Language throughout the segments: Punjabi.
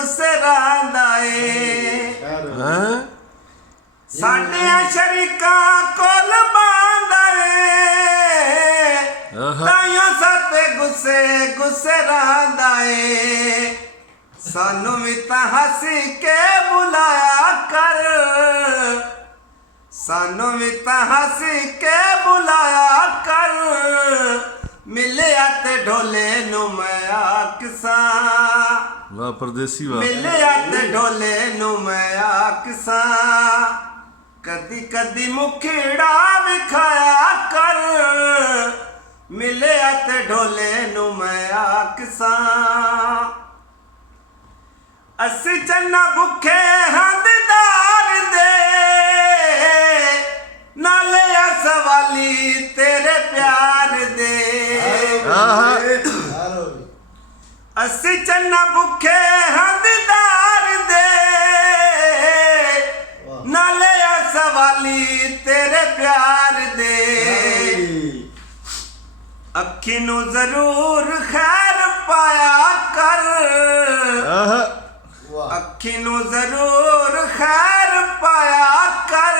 ਗੁਸਰਾਂਦਾ ਏ ਸਾਡੀਆਂ ਸ਼ਰੀਕਾਂ ਕੋਲ ਬਾਂਦਾ ਏ ਤਾਈਓ ਸਤੇ ਗੁੱਸੇ ਗੁਸਰਾਂਦਾ ਏ ਸਾਨੂੰ ਵੀ ਤਾਂ ਹੱਸ ਕੇ ਬੁਲਾਇਆ ਕਰ ਸਾਨੂੰ ਵੀ ਤਾਂ ਹੱਸ ਕੇ ਬੁਲਾਇਆ ਕਰ ਮਿਲਿਆ ਤੇ ਢੋਲੇ ਨੂੰ ਮੈਂ ਆਖਸਾਂ ਵਾਹ ਪਰਦੇਸੀ ਵਾਹ ਮਿਲਿਆ ਤੇ ਢੋਲੇ ਨੂੰ ਮੈਂ ਆਖਸਾਂ ਕਦੀ ਕਦੀ ਮੁਖੜਾ ਵਿਖਾਇਆ ਕਰ ਮਿਲਿਆ ਤੇ ਢੋਲੇ ਨੂੰ ਮੈਂ ਆਖਸਾਂ ਅਸੀਂ ਚੰਨਾ ਭੁੱਖੇ ਹਾਂ ਦੀਦਾਰ ਦੇ ਨਾਲੇ ਸਵਾਲੀ ਤੇਰੇ ਪਿਆਰ ਦੇ ਅਸੀਂ ਚੰਨਾ ਭੁੱਖੇ ਹਾਂ ਦੀਦਾਰ ਦੇ ਨਾਲੇ ਸਵਾਲੀ ਤੇਰੇ ਪਿਆਰ ਦੇ ਅੱਖੀ ਨੂੰ ਜ਼ਰੂਰ ਖੈਰ ਪਾਇਆ ਕਰ ਅੱਖੀ ਨੂੰ ਜ਼ਰੂਰ ਖੈਰ ਪਾਇਆ ਕਰ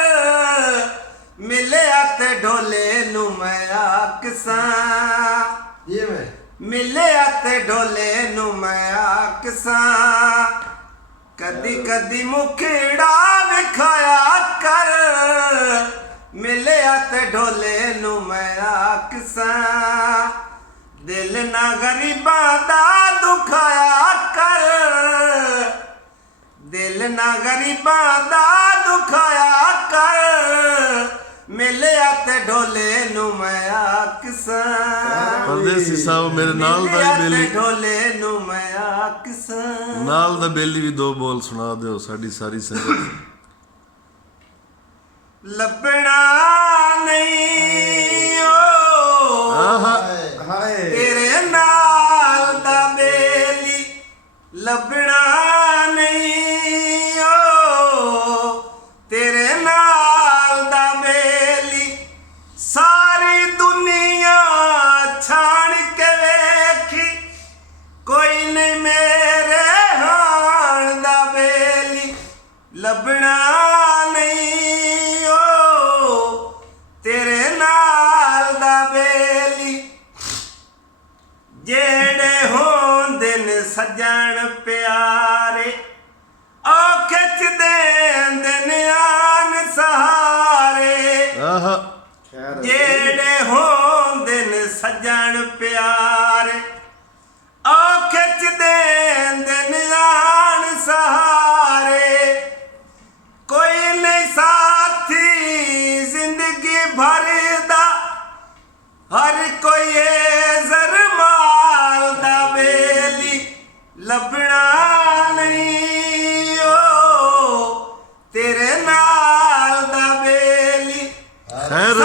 ਮਿਲਿਆ ਤੇ ਢੋਲੇ ਨੂੰ ਮੈਂ ਆਖਸਾਂ ਮਿਲਿਆ ਤੇ ਢੋਲੇ ਨੂੰ ਮੈਂ ਆਖਸਾਂ ਕਦੀ ਕਦੀ ਮੁਖੜਾ ਵਿਖਾਇਆ ਕਰ ਮਿਲਿਆ ਤੇ ਢੋਲੇ ਨੂੰ ਮੈਂ ਆਖਸਾਂ ਦਿਲ ਨਾ ਗਰੀਬਾਂ ਦਾ ਦੁਖਾਇਆ ਕਰ ਦਿਲ ਨਾ ਗਰੀਬਾਂ ਦਾ ਦੁਖਾਇਆ ਕਰ ਮਿਲਿਆ ਤੇ ਢੋਲੇ ਨੂੰ ਮੈਂ ਆਖਸਾਂ ਪਰਦੇਸੀ ਸਾਹਿਬ ਮੇਰੇ ਨਾਲ ਦਾ ਹੀ ਬੇਲੀ ਢੋਲੇ ਨੂੰ ਮੈਂ ਆਖਸਾਂ ਨਾਲ ਦਾ ਬੇਲੀ ਵੀ ਦੋ ਬੋਲ ਸੁਣਾ ਦਿਓ ਸਾਡੀ ਸਾਰੀ ਸੰਗਤ ਲੱਭਣਾ ਨਹੀਂ ਓ ਤੇਰੇ ਨਾਲ ਦਾ ਬੇਲੀ ਲੱਭਣਾ ਨਹੀਂ ਓ ਤੇਰੇ ਨਾਲ ਦਾ ਬੇਲੀ ਸਾਰੀ ਦੁਨੀਆ ਛਾਣ ਕੇ ਵੇਖੀ ਕੋਈ ਨਹੀਂ ਮੇਰੇ ਹਾਣ ਦਾ ਬੇਲੀ ਲੱਭਣਾ ਨਹੀਂ ਓ ਤੇਰੇ ਨਾਲ ਦਾ ਬੇਲੀ ਜਿਹੜੇ ਹੁੰਦੇ ਨੇ ਸੱਜਣ ਪਿਆਰੇ ਉਹ ਖਿੱਚਦੇ ਨੇ ਆਨ ਸਹਾਰੇ ਜਿਹੜੇ ਹੁੰਦੇ ਨੇ ਸੱਜਣ ਪਿਆਰੇ ਉਹ ਖਿੱਚਦੇ ਨੇ ਆਨ ਸਹਾਰੇ ਕੋਈ ਨਹੀਂ ਸਾਥੀ ਜ਼ਿੰਦਗੀ ਭਰ ਦਾ ਹਰ ਕੋਈ ਜ਼ਰਮਾਲ ਦਾ ਬੇਲੀ ਲੱਭਣਾ ਨਹੀਂ ਓ ਤੇਰੇ ਨਾਲ ਦਾ ਬੇਲੀ ਖੈਰ